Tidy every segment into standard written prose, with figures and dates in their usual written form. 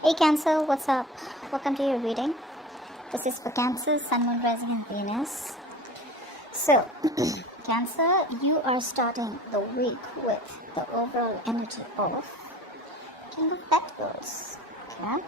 Hey Cancer, what's up? Welcome to your reading. This is for Cancer, Sun, Moon, Rising, and Venus. So, Cancer, you are starting the week with the overall energy of King of Pentacles. Okay?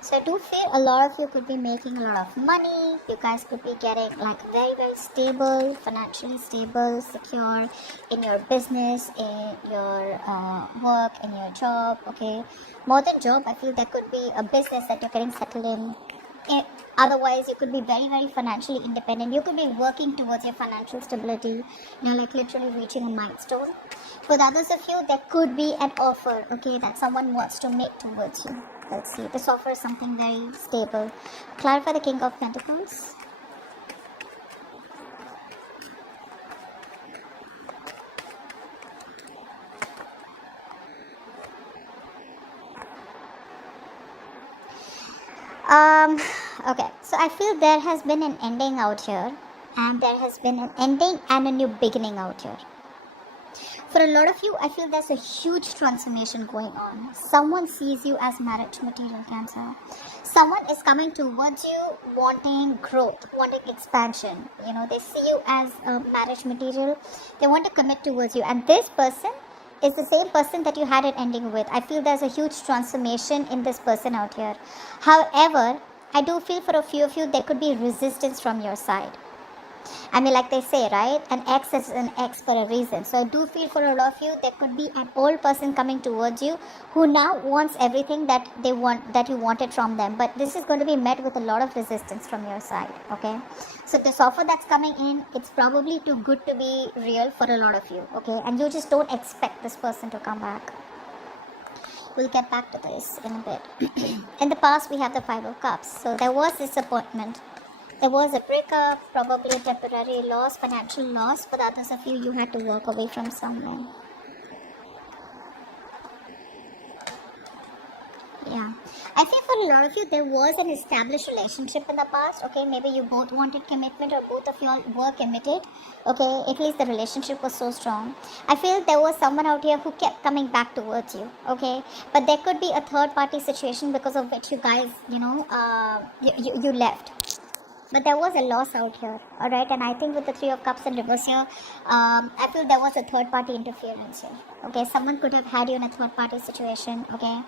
So, I do feel a lot of you could be making a lot of money. You guys could be getting like very, very stable, financially stable, secure in your business, in your work, in your job. Okay, more than job, I feel there could be a business that you're getting settled in. Otherwise, you could be very, very financially independent. You could be working towards your financial stability, like literally reaching a milestone. For the others of you, there could be an offer, okay, that someone wants to make towards you. Let's see, this offer is something very stable. Clarify the King of Pentacles. Okay, so I feel there has been an ending out here, and there has been an ending and a new beginning out here. For a lot of you, I feel there's a huge transformation going on. Someone sees you as marriage material, Cancer. Someone is coming towards you wanting growth, wanting expansion. They see you as a marriage material. They want to commit towards you. And this person is the same person that you had an ending with. I feel there's a huge transformation in this person out here. However, I do feel for a few of you, there could be resistance from your side. I mean, like they say, right? An ex is an ex for a reason. So I do feel for a lot of you, there could be an old person coming towards you who now wants everything that they want, that you wanted from them. But this is going to be met with a lot of resistance from your side. Okay. So this offer that's coming in, it's probably too good to be real for a lot of you. Okay. And you just don't expect this person to come back. We'll get back to this in a bit. In the past, we have the Five of Cups. So there was disappointment. There was a breakup, probably a temporary loss, financial loss. For the others of you, you had to walk away from someone. Yeah. I feel for a lot of you, there was an established relationship in the past. Okay, maybe you both wanted commitment or both of you all were committed. Okay, at least the relationship was so strong. I feel there was someone out here who kept coming back towards you. Okay, but there could be a third party situation because of which you guys, you left. But there was a loss out here, alright? And I think with the Three of Cups in reverse here, I feel there was a third party interference here. Okay, someone could have had you in a third party situation, okay?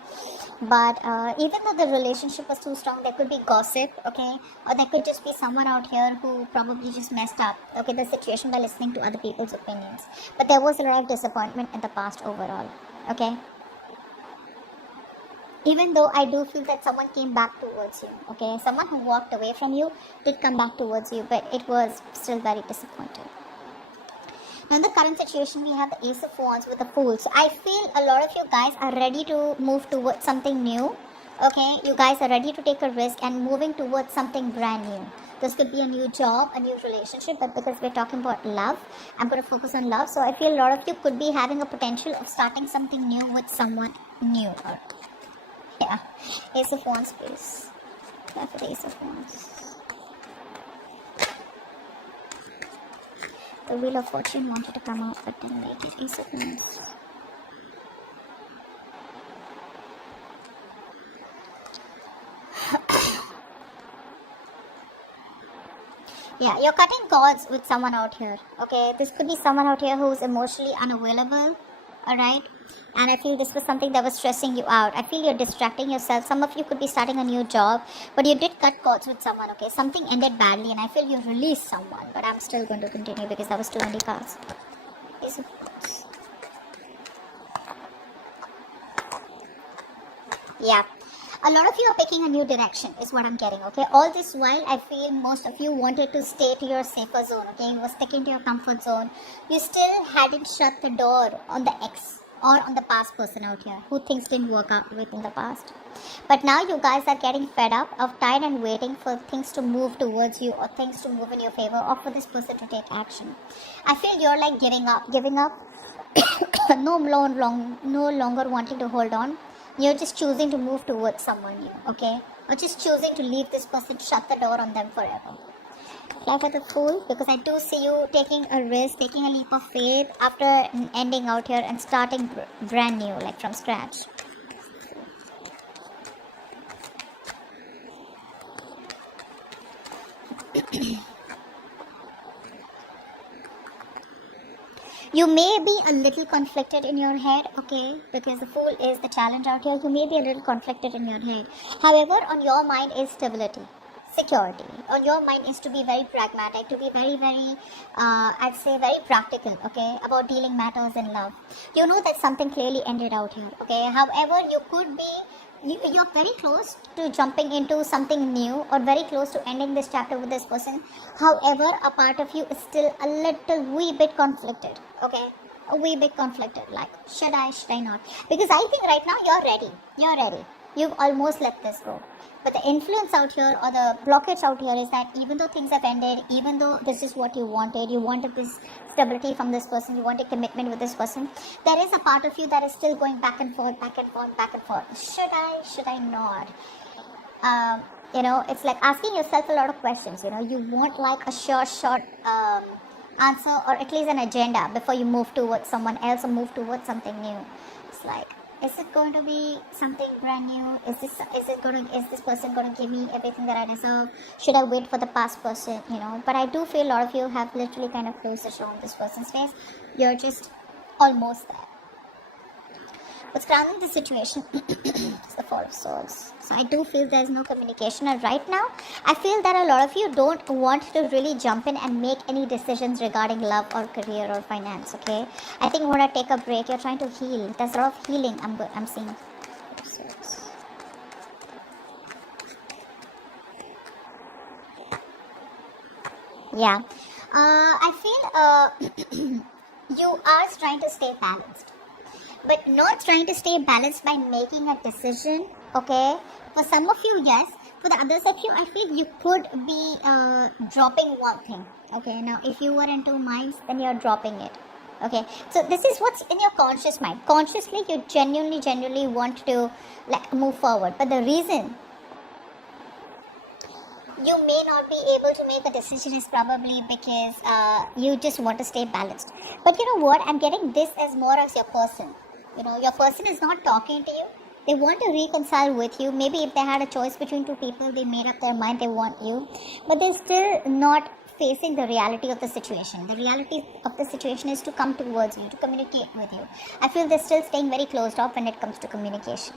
But even though the relationship was too strong, there could be gossip, okay? Or there could just be someone out here who probably just messed up, okay, the situation by listening to other people's opinions. But there was a lot of disappointment in the past overall, okay? Even though I do feel that someone came back towards you, okay? Someone who walked away from you did come back towards you, but it was still very disappointing. Now in the current situation, we have the Ace of Wands with the Fool. So I feel a lot of you guys are ready to move towards something new, okay? You guys are ready to take a risk and moving towards something brand new. This could be a new job, a new relationship, but because we're talking about love, I'm going to focus on love. So I feel a lot of you could be having a potential of starting something new with someone new. Yeah, Ace of Wands, please. Yeah, for the Ace of Wands. The Wheel of Fortune wanted to come out, but then make it Ace of Wands. Yeah, you're cutting cords with someone out here. Okay, this could be someone out here who's emotionally unavailable. Alright, and I feel this was something that was stressing you out. I feel you're distracting yourself. Some of you could be starting a new job, but you did cut cords with someone, okay? Something ended badly, and I feel you released someone, but I'm still going to continue because that was too many cards. Ace of Wands. Yeah. A lot of you are picking a new direction is what I'm getting, okay? All this while, I feel most of you wanted to stay to your safer zone, okay? You were sticking to your comfort zone. You still hadn't shut the door on the ex or on the past person out here who things didn't work out with in the past. But now you guys are getting fed up of tired and waiting for things to move towards you or things to move in your favor or for this person to take action. I feel you're like giving up, no longer wanting to hold on. You're just choosing to move towards someone new, okay? Or just choosing to leave this person, shut the door on them forever. Life at the Fool, because I do see you taking a risk, taking a leap of faith after ending out here and starting brand new, like from scratch. You may be a little conflicted in your head, okay, because the Fool is the challenge out here. You may be a little conflicted in your head. However, on your mind is stability, security. On your mind is to be very pragmatic, to be very, very, I'd say very practical, okay, about dealing matters in love. You know that something clearly ended out here, okay. However, you could be you're very close to jumping into something new or very close to ending this chapter with this person. However, a part of you is still a little wee bit conflicted, okay, a wee bit conflicted, like should I not, because I think right now you're ready, you've almost let this go. But the influence out here or the blockage out here is that even though things have ended, even though this is what you wanted this stability from this person, you wanted commitment with this person, there is a part of you that is still going back and forth, back and forth, back and forth. Should I not? It's like asking yourself a lot of questions. You want like a short answer, or at least an agenda before you move towards someone else or move towards something new. It's like, is it going to be something brand new? Is this person going to give me everything that I deserve? Should I wait for the past person? But I do feel a lot of you have literally kind of closed the show on this person's face. You're just almost there. What's grounding the situation is the Four of Swords. So I do feel there's no communication, and right now I feel that a lot of you don't want to really jump in and make any decisions regarding love or career or finance, okay? I think you want to take a break. You're trying to heal. There's a lot of healing I'm seeing. Yeah. I feel you are trying to stay balanced, but not trying to stay balanced by making a decision, okay? For some of you, yes. For the others of you, I feel you could be dropping one thing, okay? Now, if you were in two minds, then you're dropping it, okay? So this is what's in your conscious mind. Consciously, you genuinely want to like move forward, but the reason you may not be able to make a decision is probably because you just want to stay balanced. But you know what? I'm getting this as more as your person. Your person is not talking to you. They want to reconcile with you. Maybe if they had a choice between two people, they made up their mind they want you. But they're still not facing the reality of the situation. The reality of the situation is to come towards you, to communicate with you. I feel they're still staying very closed off when it comes to communication.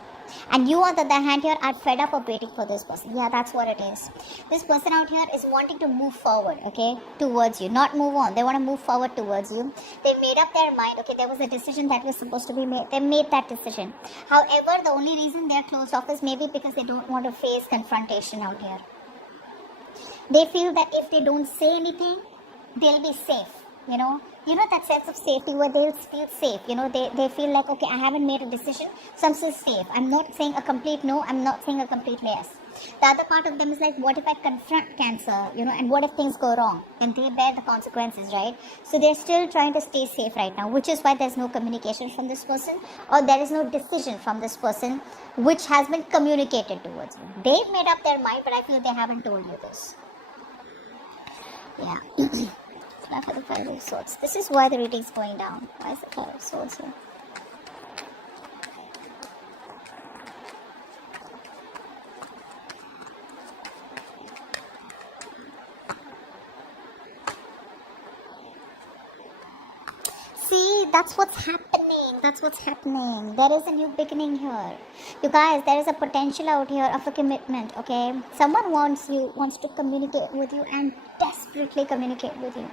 And you, on the other hand, here are fed up of waiting for this person. Yeah, that's what it is. This person out here is wanting to move forward, okay, towards you, not move on. They want to move forward towards you. They made up their mind, okay, there was a decision that was supposed to be made. They made that decision. However, the only reason they're closed off is maybe because they don't want to face confrontation out here. They feel that if they don't say anything, they'll be safe, that sense of safety where they'll feel safe, they feel like, okay, I haven't made a decision, so I'm still safe. I'm not saying a complete no, I'm not saying a complete yes. The other part of them is like, what if I confront Cancer, and what if things go wrong? And they bear the consequences, right? So they're still trying to stay safe right now, which is why there's no communication from this person, or there is no decision from this person which has been communicated towards you. They've made up their mind, but I feel they haven't told you this. Yeah. For the Five of Swords. This is why the reading is going down. Why is the Five of Swords here? See, that's what's happening. There is a new beginning here. You guys, there is a potential out here of a commitment, okay? Someone wants to communicate with you and desperately communicate with you.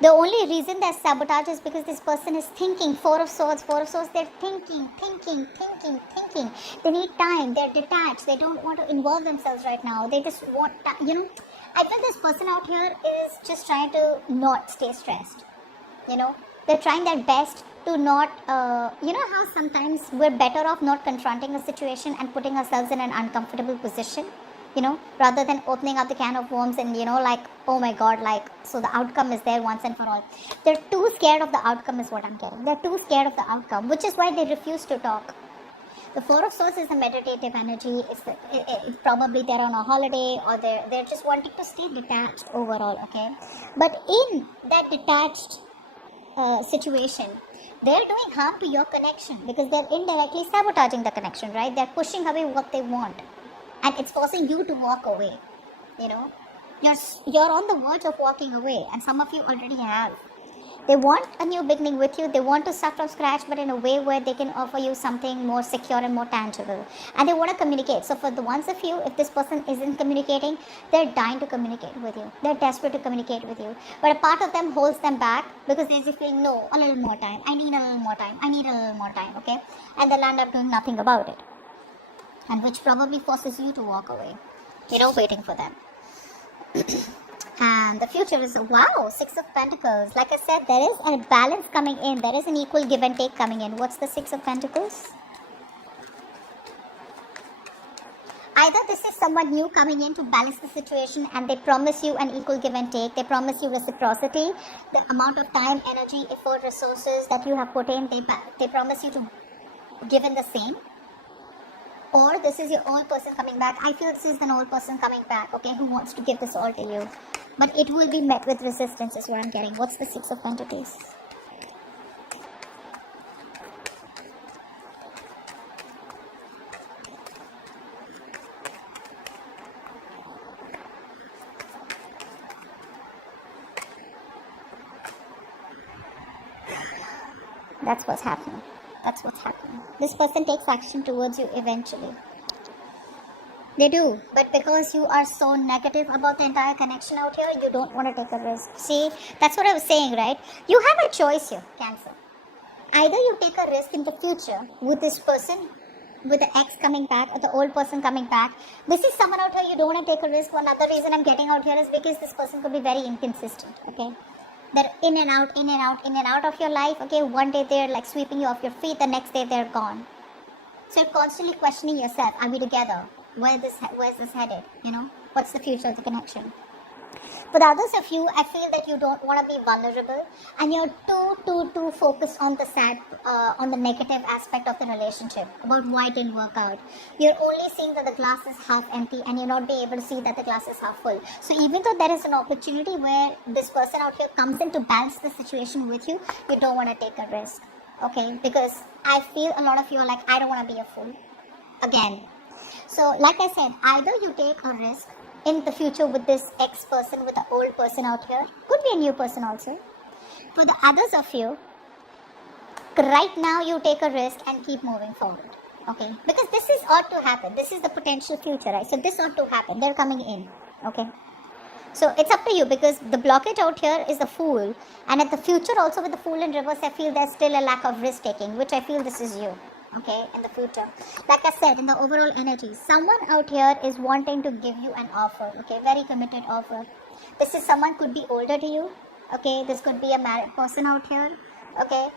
The only reason there's sabotage is because this person is thinking. Four of Swords, they're thinking. They need time. They're detached. They don't want to involve themselves right now. They just want, I feel this person out here is just trying to not stay stressed. They're trying their best to not, how sometimes we're better off not confronting a situation and putting ourselves in an uncomfortable position, rather than opening up the can of worms and, like, oh my God, like, so the outcome is there once and for all. They're too scared of the outcome is what I'm getting. They're too scared of the outcome, which is why they refuse to talk. The Four of Swords is the meditative energy. It's probably they're on a holiday, or they're just wanting to stay detached overall, okay? But in that detached situation, they're doing harm to your connection because they're indirectly sabotaging the connection, right? They're pushing away what they want, and it's forcing you to walk away, You're on the verge of walking away, and some of you already have. They want a new beginning with you. They want to start from scratch, but in a way where they can offer you something more secure and more tangible. And they want to communicate. So for the ones of you, if this person isn't communicating, they're dying to communicate with you. They're desperate to communicate with you. But a part of them holds them back because they just feel, no, a little more time. I need a little more time. I need a little more time, okay? And they'll end up doing nothing about it. And which probably forces you to walk away. Waiting for them. And the future is, wow, Six of Pentacles. Like I said, there is a balance coming in. There is an equal give and take coming in. What's the Six of Pentacles? Either this is someone new coming in to balance the situation and they promise you an equal give and take. They promise you reciprocity. The amount of time, energy, effort, resources that you have put in, they promise you to give in the same. Or this is your old person coming back. I feel this is an old person coming back, okay, who wants to give this all to you. But it will be met with resistance is what I'm getting. What's the Six of Pentacles? That's what's happening. That's what's happening. This person takes action towards you eventually. They do, but because you are so negative about the entire connection out here, you don't want to take a risk. See, that's what I was saying, right? You have a choice here, Cancer. Either you take a risk in the future with this person, with the ex coming back or the old person coming back. This is someone out here you don't want to take a risk. One other reason I'm getting out here is because this person could be very inconsistent, okay? They're in and out, in and out, in and out of your life, okay? One day they're like sweeping you off your feet, the next day they're gone. So you're constantly questioning yourself, are we together? Where's this headed? What's the future of the connection? For the others of you, I feel that you don't want to be vulnerable and you're too focused on the negative aspect of the relationship, about why it didn't work out. You're only seeing that the glass is half empty and you're not being able to see that the glass is half full. So even though there is an opportunity where this person out here comes in to balance the situation with you, you don't want to take a risk, okay? Because I feel a lot of you are like, I don't want to be a fool again. So like I said, either you take a risk in the future with this ex-person, with the old person out here. Could be a new person also. For the others of you, right now you take a risk and keep moving forward. Okay? Because this is ought to happen. This is the potential future, right? So this ought to happen. They're coming in. Okay? So it's up to you because the blockage out here is the Fool. And at the future also with the Fool in reverse, I feel there's still a lack of risk taking, which I feel this is you. Okay, in the future. Like I said, in the overall energy, someone out here is wanting to give you an offer, okay, very committed offer. This is someone could be older to you, okay, this could be a married person out here, okay,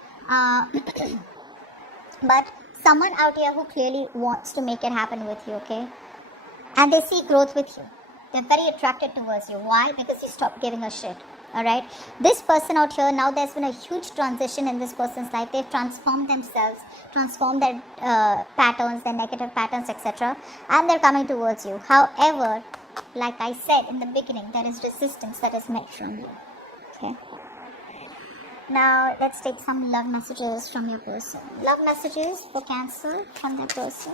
but someone out here who clearly wants to make it happen with you, okay, and they see growth with you. They're very attracted towards you. Why? Because you stopped giving a shit. Alright, this person out here, now there's been a huge transition in this person's life. They've transformed themselves, transformed their patterns, their negative patterns, etc. And they're coming towards you. However, like I said in the beginning, there is resistance that is met from you. Okay. Now, let's take some love messages from your person. Love messages for Cancer from their person.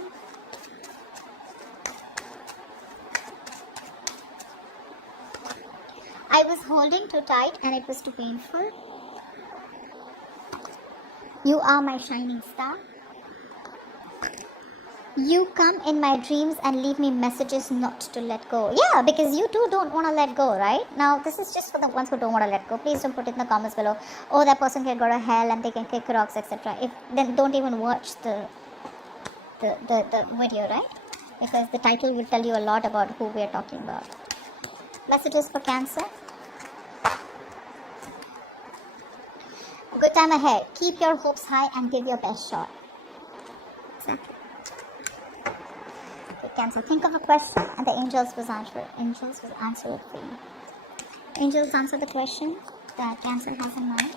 I was holding too tight and it was too painful. You are my shining star. You come in my dreams and leave me messages not to let go. Yeah, because you too don't want to let go, right? Now, this is just for the ones who don't want to let go. Please don't put it in the comments below. Oh, that person can go to hell and they can kick rocks, etc. Then don't even watch the video, right? Because the title will tell you a lot about who we are talking about. Messages for Cancer. Good time ahead. Keep your hopes high and give your best shot. Exactly. Okay, Cancer, think of a question and the angels will answer it. Angels will answer it for you. Angels answer the question that Cancer has in mind.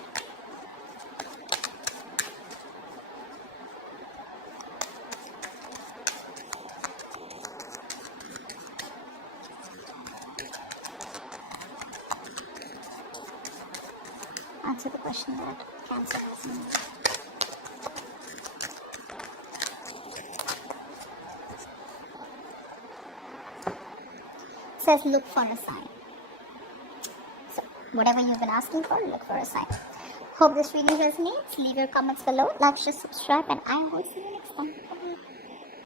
Answer the question that Cancer has in mind. Says look for a sign. Whatever you've been asking for, look for a sign. Hope this reading resonates. Leave your comments below, like, share, subscribe, and I will see you next time.